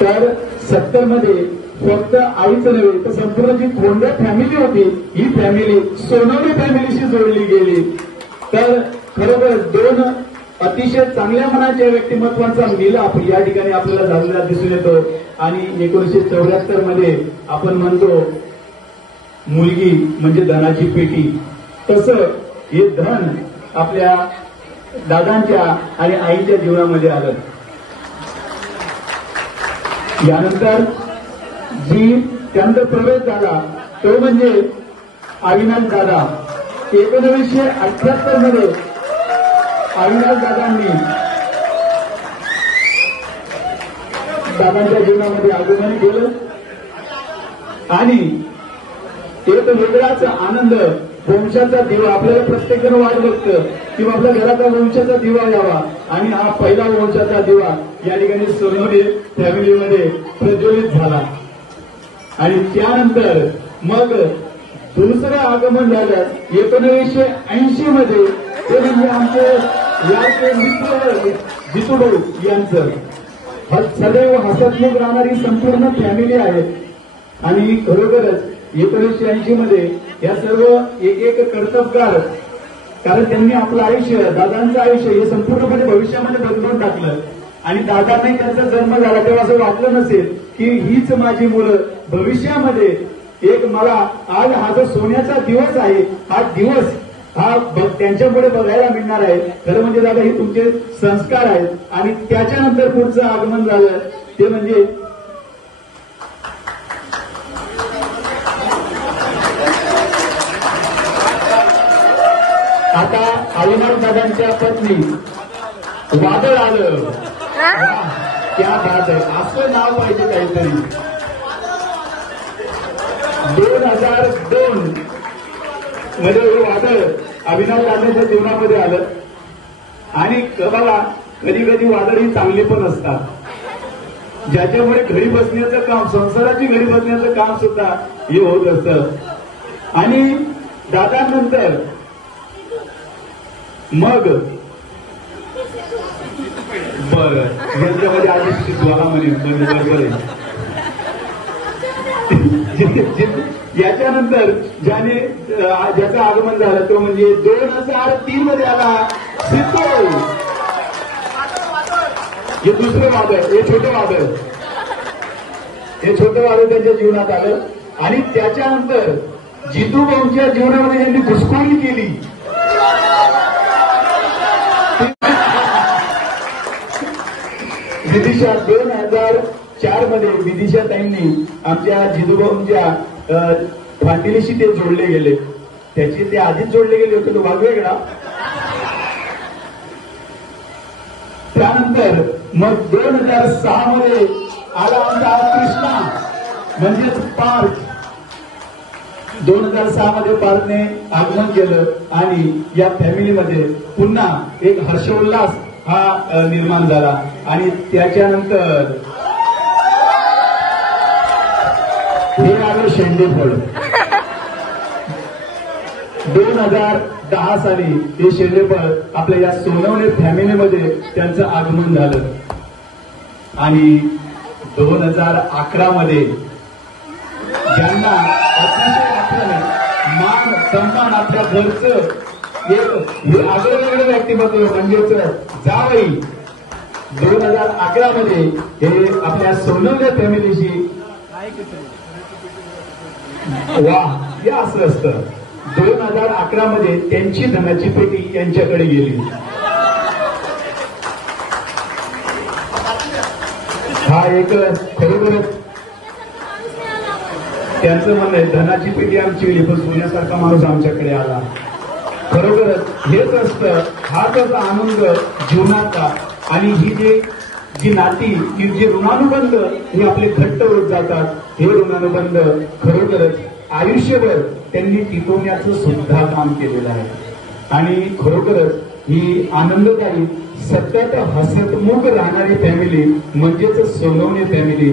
तर 70 मध्ये फक्त आईच नव्हे तर संपूर्ण जी कोंडे फॅमिली होती ही फॅमिली सोनवणे फॅमिलीशी जोडली गेली. तर खरोखर दोन अतिशय चांगल्या मनाच्या व्यक्तिमत्वांचा मिलाप या ठिकाणी आपल्याला झालेला दिसून येतो. आणि 1974 मध्ये आपण म्हणतो मुलगी म्हणजे धनाची पेटी, तसं हे धन आपल्या दादांच्या आणि आईच्या जीवनामध्ये आलं. यानंतर जी त्यानंतर प्रवेश झाला तो म्हणजे अविनाश दादा. 1978 मध्ये अविनाश दादांनी दादांच्या जीवनामध्ये आगमन केलं आणि एक वेगळाच आनंद, वंशाचा दिवा. आपल्याला प्रत्येक जण वाट बघतं किंवा आपल्या घराचा वंशाचा दिवा यावा आणि हा पहिला वंशाचा दिवा या ठिकाणी सोनवणे फॅमिलीमध्ये प्रज्वलित झाला. आणि त्यानंतर मग दुसरं आगमन झालं 1980 मध्ये. ते म्हणजे आमचे याचे मित्र जितूभाऊ यांचं सदैव हसतमुख राहणारी संपूर्ण फॅमिली आहे. आणि खरोखरच 1980 मध्ये या सर्व एक एक कर्तबगार, कारण त्यांनी आपलं आयुष्य, दादांचं आयुष्य हे संपूर्णपणे भविष्यामध्ये बदलून टाकलं. आणि दादांनाही त्यांचा जन्म झाला तेव्हा असं वाटलं नसेल की हीच माझी मुलं भविष्यामध्ये एक मला आज हा जो सोन्याचा दिवस आहे हा दिवस हा त्यांच्यापुढे बघायला मिळणार आहे. खरं म्हणजे दादा हे तुमचे संस्कार आहेत. आणि त्याच्यानंतर पुढचं आगमन झालं ते म्हणजे आता अविनाश दादांच्या पत्नी वादळ आलं. क्या बात आहे, असं नाव पाहिजे काहीतरी. 2002 मध्ये वादळ अविनाश दादांच्या जीवनामध्ये आलं. आणि बघा कधी कधी वादळ ही चांगली पण असतात, ज्याच्यामुळे घरी बसण्याचं काम, संसाराची घरी बसण्याचं काम सुद्धा हे होत असतं. आणि दादानंतर मग बरं यांच्यामध्ये आधी ज्वाला म्हणे याच्यानंतर ज्याचं आगमन झालं तो म्हणजे 2003 मध्ये आला सिद्धू. हे दुसरं वादळ, हे छोटं वादळ, हे छोटं वादळ त्यांच्या जीवनात आलं. आणि त्याच्यानंतर जितूभाऊंच्या जीवनामध्ये त्यांनी घुसखोरी केली. विदिशा 2004 मध्ये विदिशा ताईंनी आमच्या जितूभाऊंच्या भांडिलीशी ते जोडले गेले. त्याची ते आधीच जोडले गेले होते, तो भाग वेगळा. त्यानंतर मग 2006 मध्ये आला आमचा कृष्णा म्हणजेच पार्थ. 2006 मध्ये पार्थने आगमन केलं आणि या फॅमिलीमध्ये पुन्हा एक हर्षोल्लास हा निर्माण झाला. आणि त्याच्यानंतर हे आलं शेंडेफळ. 2010 साली हे शेंडेफळ आपल्या या सोनवणे फॅमिलीमध्ये त्यांचं आगमन झालं. आणि 2011 मध्ये ज्यांना अतिशय आपल्याला मान सन्मान आपल्या घरचं एक आगळं व्यक्तिमत्व म्हणजेच जावई. 2011 मध्ये हे आपल्या सोनवणे फॅमिलीशी वा हे असं असतं. 2011 मध्ये त्यांची धनाची पेटी यांच्याकडे गेली. हा एक खरोखरच त्यांचं म्हणणं आहे, धनाची पेटी आमची गेली पण सोन्यासारखा माणूस आमच्याकडे आला. खरोखरच हेच असतं, हाच आनंद जीवनाचा. आणि ही जी नाती, ही जे ऋणानुबंध हे आपले घट्ट होत जातात. हे ऋणानुबंध खरोखरच आयुष्यभर त्यांनी टिकवण्याचं सुद्धा काम केलेलं आहे. आणि खरोखरच ही आनंददायी सतत हसतमुख राहणारी फॅमिली म्हणजेच सोनवणे फॅमिली